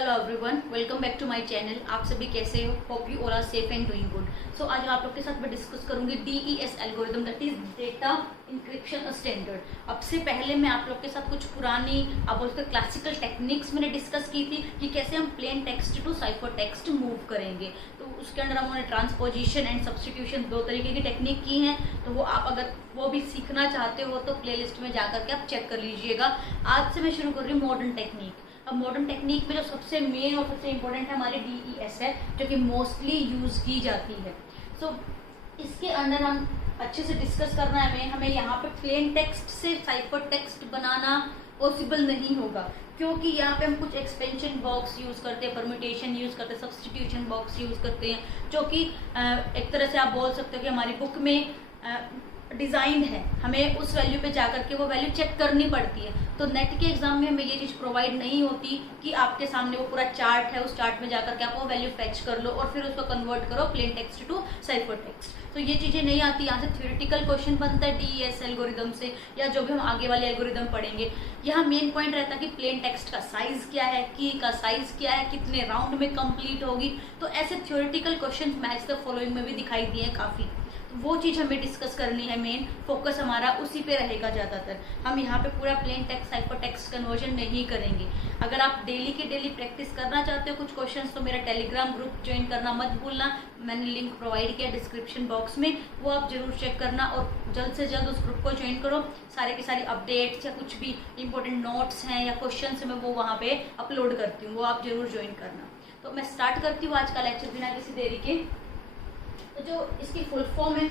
Hello everyone, welcome back to my channel. आप सभी कैसे हो? Hope you all are safe and doing good. So आज आप लोग के साथ मैं डिस्कस करूंगी DES algorithm, that is data encryption standard. अब से पहले मैं आप लोग के साथ कुछ पुरानी आप बोलते क्लासिकल टेक्निक्स मैंने डिस्कस की थी कि कैसे हम plain text to cipher text move करेंगे। तो उसके अंदर हमने ट्रांसपोजिशन एंड सब्सटीट्यूशन दो तरीके की टेक्निक की हैं। तो वो आप अगर वो भी सीखना चाहते हो तो प्लेलिस्ट में जाकर के आप चेक कर लीजिएगा। आज से मैं शुरू कर रही हूँ मॉडर्न टेक्निक। अब मॉडर्न टेक्निक में जो सबसे मेन और सबसे इम्पोर्टेंट है हमारी DES है, जो कि मोस्टली यूज की जाती है। सो इसके अंदर हम अच्छे से डिस्कस करना है। हमें यहाँ पे प्लेन टेक्स्ट से साइफर टेक्स्ट बनाना पॉसिबल नहीं होगा, क्योंकि यहाँ पे हम कुछ एक्सपेंशन बॉक्स यूज करते हैं, परम्यूटेशन यूज करते हैं, सब्सटीट्यूशन बॉक्स यूज करते हैं, जो कि एक तरह से आप बोल सकते हो कि हमारी बुक में डिजाइन है। हमें उस वैल्यू पे जाकर के वो वैल्यू चेक करनी पड़ती है। तो नेट के एग्जाम में हमें ये चीज़ प्रोवाइड नहीं होती कि आपके सामने वो पूरा चार्ट है, उस चार्ट में जाकर के आप वो वैल्यू फेच कर लो और फिर उसको कन्वर्ट करो plain text to cipher text. तो ये चीज़ें नहीं आती। यहाँ से थ्योरेटिकल क्वेश्चन बनता है DES एल्गोरिदम से, या जो भी हम आगे वाले एल्गोरिदम पढ़ेंगे। यहाँ मेन पॉइंट रहता है कि प्लेन टेक्स्ट का साइज क्या है, की का साइज क्या है, कितने राउंड में कंप्लीट होगी। तो ऐसे theoretical question match the following में भी दिखाई दिए हैं काफ़ी। वो चीज़ हमें डिस्कस करनी है। मेन फोकस हमारा उसी पे रहेगा ज़्यादातर। हम यहाँ पे पूरा plain text cipher text conversion नहीं करेंगे। अगर आप डेली के डेली प्रैक्टिस करना चाहते हो कुछ क्वेश्चंस, तो मेरा टेलीग्राम ग्रुप ज्वाइन करना मत भूलना। मैंने लिंक प्रोवाइड किया डिस्क्रिप्शन बॉक्स में, वो आप जरूर चेक करना और जल्द से जल्द उस ग्रुप को ज्वाइन करो। सारे के सारे अपडेट्स या कुछ भी इंपॉर्टेंट नोट्स हैं या क्वेश्चन मैं वो वहाँ पे अपलोड करती हूँ, वो आप जरूर ज्वाइन करना। तो मैं स्टार्ट करती हूँ आज का लेक्चर बिना किसी देरी के। तो जो इसकी फुल फॉर्म है,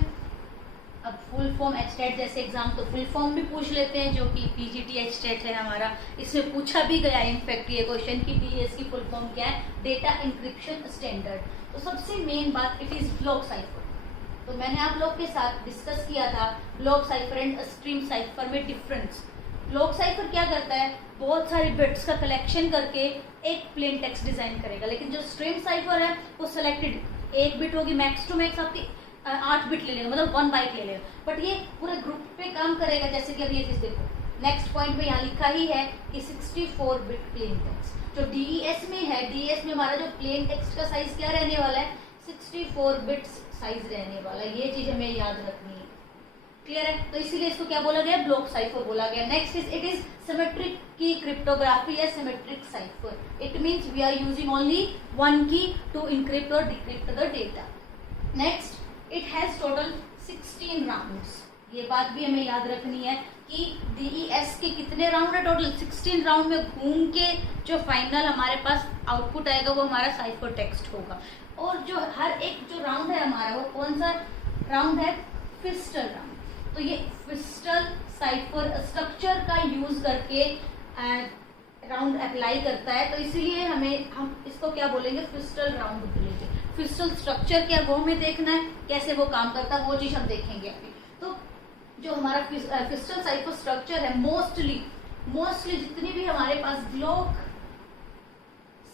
अब फुल फॉर्म एचटेट जैसे एग्जाम तो फुल फॉर्म भी पूछ लेते हैं, जो कि PGT एचटेट है हमारा। इसमें पूछा भी गया इनफैक्ट ये क्वेश्चन कि DES की फुल फॉर्म क्या है, डेटा इंक्रिप्शन स्टैंडर्ड। तो सबसे मेन बात, इट इज ब्लॉक साइफर। तो मैंने आप लोग के साथ डिस्कस किया था block cipher and stream cipher में डिफरेंस। ब्लॉक साइफर क्या करता है, बहुत सारे बिट्स का कलेक्शन करके एक प्लेन टेक्स्ट डिजाइन करेगा, लेकिन जो स्ट्रीम साइफर है वो सिलेक्टेड एक बिट होगी, मैक्स टू मैक्स आपकी 8 बिट ले लेगा, मतलब 1 बाइट ले लेगा। बट ये पूरे ग्रुप पे काम करेगा। जैसे कि अब ये चीज देखो, नेक्स्ट पॉइंट में यहाँ लिखा ही है कि 64 बिट प्लेन टेक्स्ट जो DES में है। DES में हमारा जो प्लेन टेक्स्ट का साइज क्या रहने वाला है, 64 बिट्स साइज रहने वाला है। ये चीज हमें याद रखनी है। क्लियर है? तो इसीलिए इसको क्या बोला गया, ब्लॉक साइफर बोला गया। Next is it is symmetric key cryptography या symmetric cipher. It means we are using only one key to encrypt और decrypt the data. Next, it has total 16 rounds. ये बात भी हमें याद रखनी है कि DES के कितने राउंड है, टोटल 16 राउंड में घूम के जो फाइनल हमारे पास आउटपुट आएगा वो हमारा साइफर टेक्स्ट होगा। और जो हर एक जो राउंड है हमारा, वो कौन सा राउंड है, फिस्टल राउंड। तो ये फिस्टल साइफर स्ट्रक्चर का यूज करके राउंड अप्लाई करता है। तो इसीलिए हम इसको क्या बोलेंगे, फिस्टल राउंड बोलेंगे। फिस्टल स्ट्रक्चर क्या वो हमें देखना है, कैसे वो काम करता है वो चीज हम देखेंगे अभी। तो जो हमारा फिस्टल साइफर स्ट्रक्चर है, मोस्टली जितनी भी हमारे पास ब्लॉक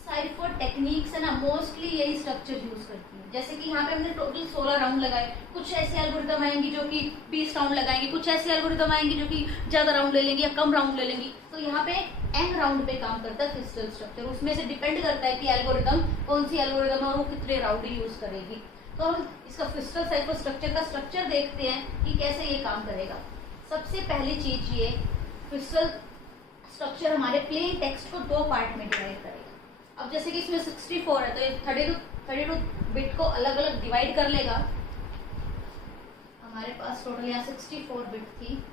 साइफर टेक्निक्स है ना, मोस्टली यही स्ट्रक्चर यूज करती है। जैसे कि यहाँ पे हमने टोटल 16 राउंड लगाए। कुछ ऐसे एल्गोरिदम आएंगी जो कि 20 राउंड लगाएंगे, कुछ ऐसे एल्गोरिदम आएंगे जो कि ज्यादा राउंड ले लेंगी या कम राउंड ले लेंगी। तो यहाँ पे n राउंड पे काम करता है फिस्टल स्ट्रक्चर। उसमें से डिपेंड करता है कि एल्गोरिदम कौन सी एल्गोरिदम है और वो कितने राउंड यूज करेगी। तो हम इसका फिस्टल साइफर स्ट्रक्चर का स्ट्रक्चर देखते हैं कि कैसे ये काम करेगा। सबसे पहली चीज, ये फिस्टल स्ट्रक्चर हमारे प्लेन टेक्स्ट को 2 पार्ट में डिवाइड करेगा। अब जैसे कि इसमें 64 है, तो ये 32 बिट को अलग अलग डिवाइड कर लेगा। हमारे पास टोटल यहाँ 64 बिट थी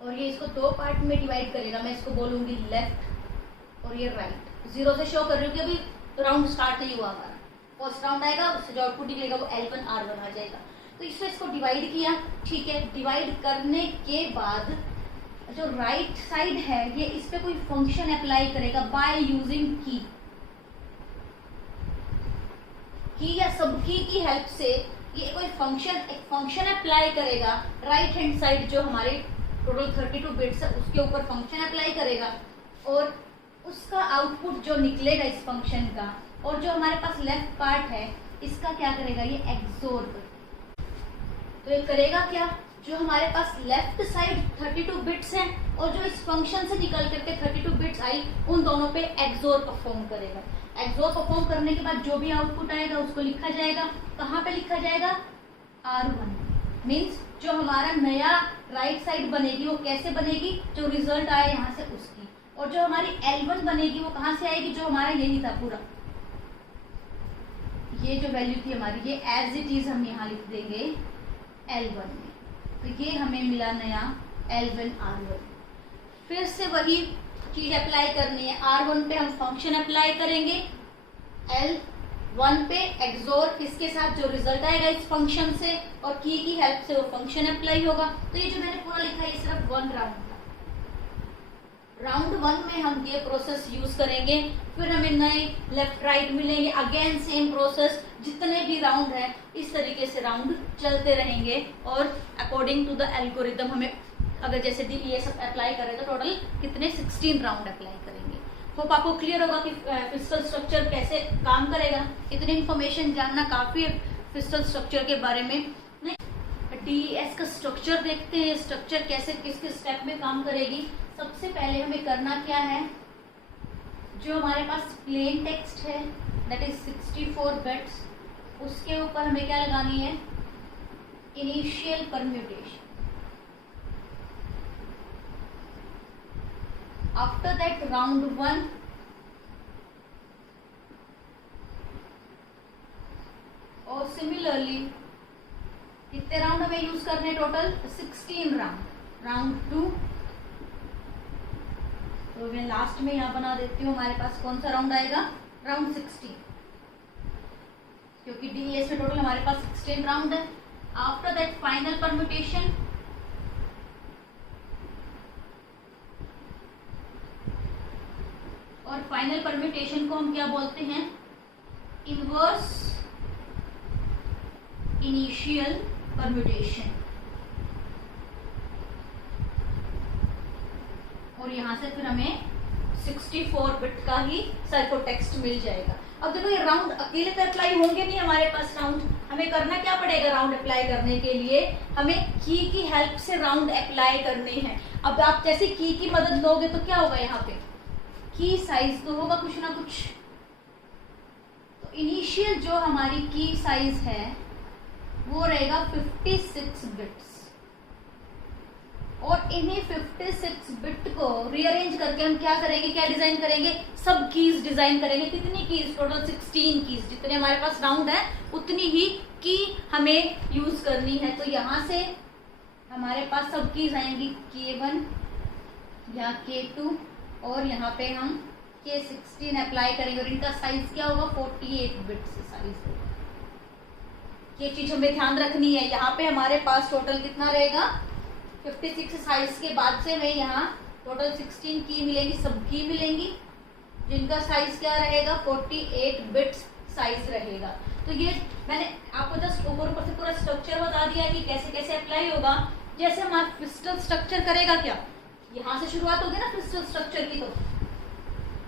और ये इसको 2 पार्ट में डिवाइड करेगा। मैं इसको बोलूंगी लेफ्ट और ये राइट। 0 से शो कर रही हूँ कि अभी राउंड स्टार्ट नहीं हुआ हमारा। फर्स्ट राउंड आएगा, उससे जो आउटपुट निकलेगा वो L1 R1 आ जाएगा। तो इसको डिवाइड किया, ठीक है। डिवाइड करने के बाद जो राइट साइड है, ये इस पे कोई फंक्शन अप्लाई करेगा बाय यूजिंग की या सब की हेल्प से। ये कोई एक फंक्शन अप्लाई करेगा। राइट हैंड साइड जो हमारे टोटल 32 बिट्स है उसके ऊपर फंक्शन अप्लाई करेगा और उसका आउटपुट जो निकलेगा इस फंक्शन का, और जो हमारे पास लेफ्ट पार्ट है इसका क्या करेगा, ये एक्सोर करेगा। तो ये करेगा क्या, जो हमारे पास लेफ्ट साइड 32 बिट्स हैं और जो इस फंक्शन से निकल करके 32 बिट्स आई, उन दोनों पे एक्सोर परफॉर्म करेगा। एक्सोर परफॉर्म करने के बाद जो भी आउटपुट आएगा उसको लिखा जाएगा। कहाँ पे लिखा जाएगा? R1। मीन्स जो हमारा नया राइट साइड बनेगी वो कैसे बनेगी? जो रिजल्ट आया यहाँ से उसकी। और जो हमारी L1 बनेगी वो कहाँ से आएगी? जो हमारा यही था पूरा, ये जो वैल्यू थी हमारी, ये एज इट इज हम यहाँ लिख देंगे L1 में। तो ये हमें मिला नया L1 R1। फिर से वही चीज अप्लाई करनी है। R1 पे हम फंक्शन अप्लाई करेंगे, L1 पे एक्सोर किसके साथ? जो रिजल्ट आएगा इस फंक्शन से, और की हेल्प से वो फंक्शन अप्लाई होगा। तो ये जो मैंने पूरा लिखा है ये सिर्फ 1 राउंड था। राउंड 1 में हम ये प्रोसेस यूज करेंगे, फिर हमें नए लेफ्ट राइट मिलेंगे, अगेन सेम प्रोसेस। जितने भी राउंड है इस तरीके से राउंड चलते रहेंगे, और अकॉर्डिंग टू द एल्गोरिदम हमें अगर जैसे ये सब अप्लाई करें तो टोटल कितने 16 राउंड अप्लाई करेंगे। होप आपको क्लियर होगा कि फिजिकल स्ट्रक्चर कैसे काम करेगा। इतनी इंफॉर्मेशन जानना काफी है फिजिकल स्ट्रक्चर के बारे में। DES का स्ट्रक्चर देखते हैं, स्ट्रक्चर कैसे किस किस स्टेप में काम करेगी। सबसे पहले हमें करना क्या है, जो हमारे पास प्लेन टेक्स्ट है दैट इज 64 बिट्स, उसके ऊपर हमें क्या लगानी है? Initial permutation. After that round 1 और सिमिलरली कितने राउंड हमें यूज करने? Total 16 round. राउंड 2, तो मैं लास्ट में यहाँ बना देती हूँ, हमारे पास कौन सा राउंड आएगा? राउंड 16, क्योंकि DES में टोटल हमारे पास 16 राउंड है। आफ्टर दैट फाइनल परम्यूटेशन, और फाइनल परम्यूटेशन को हम क्या बोलते हैं? Inverse initial permutation. और यहां से फिर हमें 64 बिट का ही साइफरटेक्स्ट मिल जाएगा। अब देखो ये राउंड अकेले तो अप्लाई होंगे नहीं हमारे पास राउंड, हमें करना क्या पड़ेगा? राउंड अप्लाई करने के लिए हमें की हेल्प से राउंड अप्लाई करने हैं। अब आप जैसे की मदद लोगे तो क्या होगा? यहाँ पे की साइज तो होगा कुछ ना कुछ। तो इनिशियल जो हमारी की साइज है वो रहेगा 56 बिट्स, और इन्हीं 56 बिट को रीअरेंज करके हम क्या करेंगे? क्या डिजाइन करेंगे? सब कीज डिजाइन करेंगे। कितनी कीज? Total 16 keys. जितने हमारे पास राउंड है उतनी ही की हमें यूज करनी है। तो यहाँ से हमारे पास सब कीज आएंगी, K1 या K2, और यहाँ पे हम K16 अप्लाई करेंगे, और इनका साइज क्या होगा? 48 बिट से साइज होगा। ये चीज हमें ध्यान रखनी है। यहाँ पे हमारे पास टोटल कितना रहेगा? 56 साइज के बाद से हमें यहाँ टोटल 16 की मिलेंगी, सब की मिलेंगी, जिनका साइज क्या रहेगा? 48 बिट्स साइज रहेगा। तो ये मैंने आपको जस्ट ऊपर से पूरा स्ट्रक्चर बता दिया कि कैसे कैसे अप्लाई होगा। जैसे हमारा क्रिस्टल स्ट्रक्चर करेगा क्या? यहाँ से शुरुआत होगी ना क्रिस्टल स्ट्रक्चर की, तो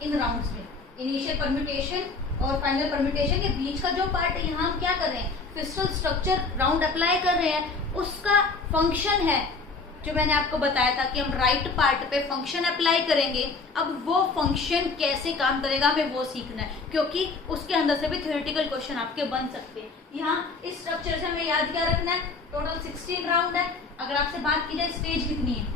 इन राउंड्स में इनिशियल परम्यूटेशन और फाइनल परम्यूटेशन के बीच का जो पार्ट है, यहाँ हम क्या कर रहे हैं? क्रिस्टल स्ट्रक्चर राउंड अप्लाई कर रहे हैं, उसका फंक्शन है जो मैंने आपको बताया था कि हम राइट पार्ट पे फंक्शन अप्लाई करेंगे। अब वो फंक्शन कैसे काम करेगा हमें वो सीखना है, क्योंकि उसके अंदर से भी थ्योरेटिकल क्वेश्चन आपके बन सकते हैं। यहाँ इस स्ट्रक्चर से हमें याद क्या रखना है? टोटल 16 राउंड है। अगर आपसे बात की जाए स्टेज कितनी है,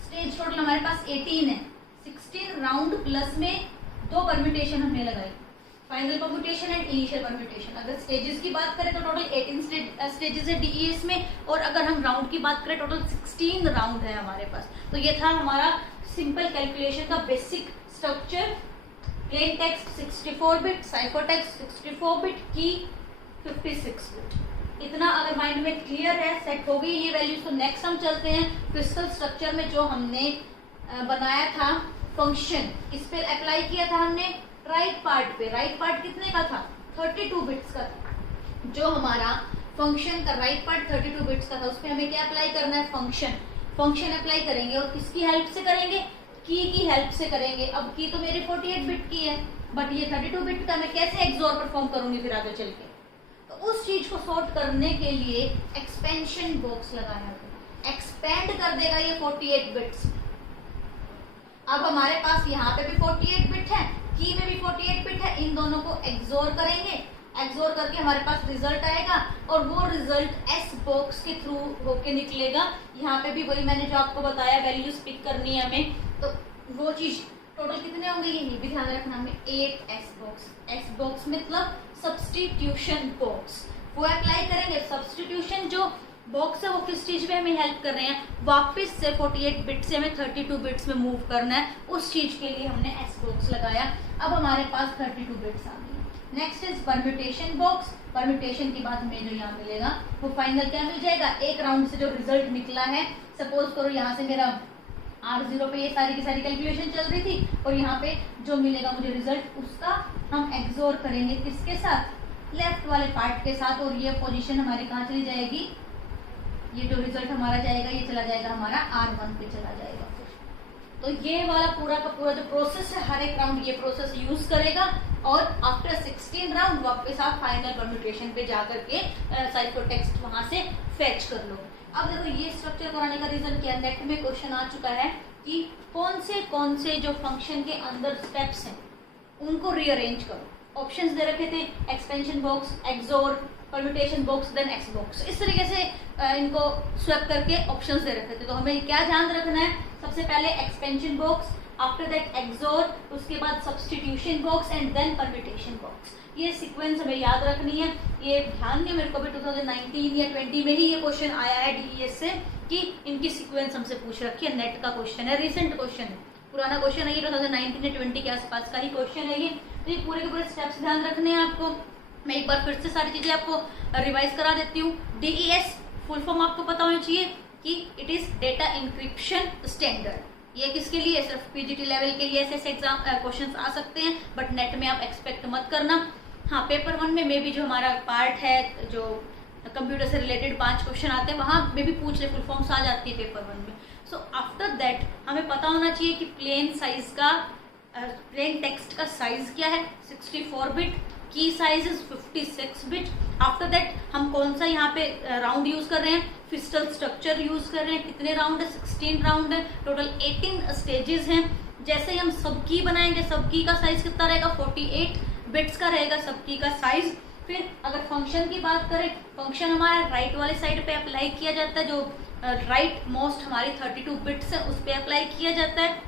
स्टेज टोटल हमारे पास 18 है। 16 राउंड प्लस में 2 परम्यूटेशन हमने लगाई, final permutation and initial permutation. अगर स्टेजेस की बात करें तो टोटल 18 स्टेजेस है DES में, और अगर हम राउंड की बात करें टोटल 16 राउंड है हमारे पास। तो ये था हमारा सिंपल कैलकुलेशन का basic structure. Plain text 64 bit, cipher text 64 bit, की 56 बिट। इतना अगर माइंड में क्लियर है, सेट हो गई ये वैल्यूज, तो नेक्स्ट हम चलते हैं क्रिस्टल स्ट्रक्चर में जो हमने बनाया था फंक्शन, इस पर अप्लाई किया था हमने राइट पार्ट पे। राइट पार्ट कितने का था? 32 बिट्स का था। जो हमारा फंक्शन का राइट पार्ट 32 बिट्स का था, उस पर हमें क्या अप्लाई करना है? फंक्शन अप्लाई करेंगे, और किसकी हेल्प से करेंगे? की हेल्प से करेंगे। अब की तो मेरे 48 बिट की है, बट ये 32 बिट का मैं कैसे एक्सोर परफॉर्म करूंगी फिर आगे चल के? तो उस चीज को सॉर्ट करने के लिए एक्सपेंशन बॉक्स लगाया गया, एक्सपेंड कर देगा ये 48 बिट्स। अब हमारे पास यहाँ पे भी 48 बिट है, की में भी 48 बिट है, इन दोनों को एक्सोर करेंगे, एक्सोर करके हमारे पास रिजल्ट आएगा और वो रिजल्ट एस बॉक्स के थ्रू होके निकलेगा। यहाँ पे भी वही मैंने जो आपको बताया वैल्यूज पिक करनी है हमें, तो वो चीज टोटल कितने होंगे ये भी ध्यान रखना हमें, 8 एस बॉक्स। एस बॉक्स मतलब सब्सटीट्यूशन बॉक्स, वो अप्लाई करेंगे। सब्सटीट्यूशन जो बॉक्स है वो किस चीज में हमें हेल्प कर रहे हैं, वापस से 48 बिट से हमें 32 बिट्स में मूव करना है, उस चीज के लिए हमने एस बॉक्स लगाया। अब हमारे पास 32 बिट्स आ गई। Next is permutation box. Permutation के बाद हमें जो यहाँ मिलेगा वो फाइनल क्या मिल जाएगा, एक राउंड से जो रिजल्ट निकला है, सपोज करो यहाँ से मेरा R0 पे ये सारी की सारी कैलकुलेशन चल रही थी और यहाँ पे जो मिलेगा मुझे रिजल्ट, उसका हम एक्सोर करेंगे किसके साथ, लेफ्ट वाले पार्ट के साथ, और ये पोजीशन हमारी कहाँ चली जाएगी, ये जो रिजल्ट हमारा जाएगा ये चला जाएगा हमारा R1 पे चला जाएगा। तो ये वाला पूरा का पूरा जो प्रोसेस है, हर एक राउंड ये प्रोसेस यूज करेगा और आफ्टर 16 राउंड वापस आप फाइनल परम्यूटेशन पे जाकर के साइफर टेक्स्ट वहां से फेच कर लो। अब देखो ये स्ट्रक्चर कराने का रीजन क्या, नेट में क्वेश्चन आ चुका है कि कौन से जो फंक्शन के अंदर स्टेप्स हैं उनको रीअरेंज करो। ऑप्शंस दे रखे थे, expansion box, XOR, permutation box, then S box, इस तरीके से इनको स्वैप करके ऑप्शंस दे रखे थे। तो हमें क्या ध्यान रखना है, सबसे पहले expansion box, after that XOR, उसके बाद substitution box and then permutation box. ये सीक्वेंस हमें याद रखनी है। ये ध्यान दिया, मेरे को भी 2019 या 20 में ही ये क्वेश्चन आया है DES से कि इनकी सीक्वेंस हमसे पूछ रखी है। नेट का क्वेश्चन है, रिसेंट क्वेश्चन है, पुराना क्वेश्चन है ये, 2019 या 20 के आसपास का ही क्वेश्चन है ये। तो ये पूरे के पूरे स्टेप्स ध्यान रखने हैं आपको। मैं एक बार फिर से सारी चीजें आपको रिवाइज करा देती हूँ। DES फुल फॉर्म आपको पता होना चाहिए कि it is data encryption standard. ये किसके लिए, सिर्फ PGT लेवल के लिए ऐसे एग्जाम क्वेश्चंस आ सकते हैं, बट नेट में आप एक्सपेक्ट मत करना। हाँ, पेपर 1 में भी जो हमारा पार्ट है, जो कंप्यूटर से रिलेटेड 5 क्वेश्चन आते हैं, वहाँ में भी पूछ ले, फुल फॉर्म्स आ जाती है पेपर 1 में। सो आफ्टर दैट हमें पता होना चाहिए कि प्लेन साइज का प्लेन टेक्स्ट का साइज क्या है, 64 बिट, की size is 56 bit. After that हम कौन सा यहाँ पे राउंड यूज कर रहे हैं, फिस्टल स्ट्रक्चर यूज कर रहे हैं। कितने राउंड है, 16 राउंड है, टोटल 18 स्टेजेस हैं। जैसे ही हम सब की बनाएंगे, सब की का साइज कितना रहेगा, 48 बिट्स का रहेगा सब की का साइज। फिर अगर फंक्शन की बात करें, फंक्शन हमारा राइट वाले साइड पे अप्लाई किया जाता है, जो राइट मोस्ट हमारी 32 बिट्स है उस पर अप्लाई किया जाता है।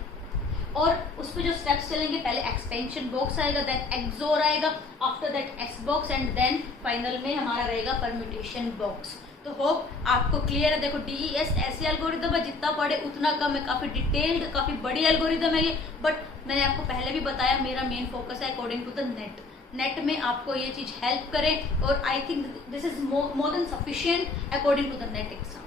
और उस पर जो स्टेप्स चलेंगे, पहले एक्सपेंशन बॉक्स आएगा, देन एक्सोर आएगा, after that S box and then final में हमारा रहेगा परम्यूटेशन बॉक्स। तो होप आपको क्लियर है। देखो DES ऐसे एल्गोरिदम है, जितना पढ़े उतना कम है, काफी डिटेल्ड, काफी बड़ी एल्गोरिदम है ये। बट मैंने आपको पहले भी बताया, मेरा मेन फोकस है अकॉर्डिंग टू द नेट में आपको ये चीज हेल्प करे, और I think this is more than sufficient according to the NET exam.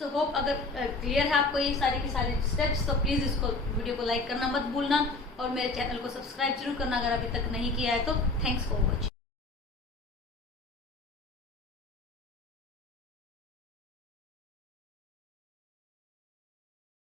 So hope अगर क्लियर है आपको ये सारे के सारे स्टेप्स, तो प्लीज इसको वीडियो को लाइक करना मत भूलना और मेरे चैनल को सब्सक्राइब जरूर करना अगर अभी तक नहीं किया है तो। Thanks for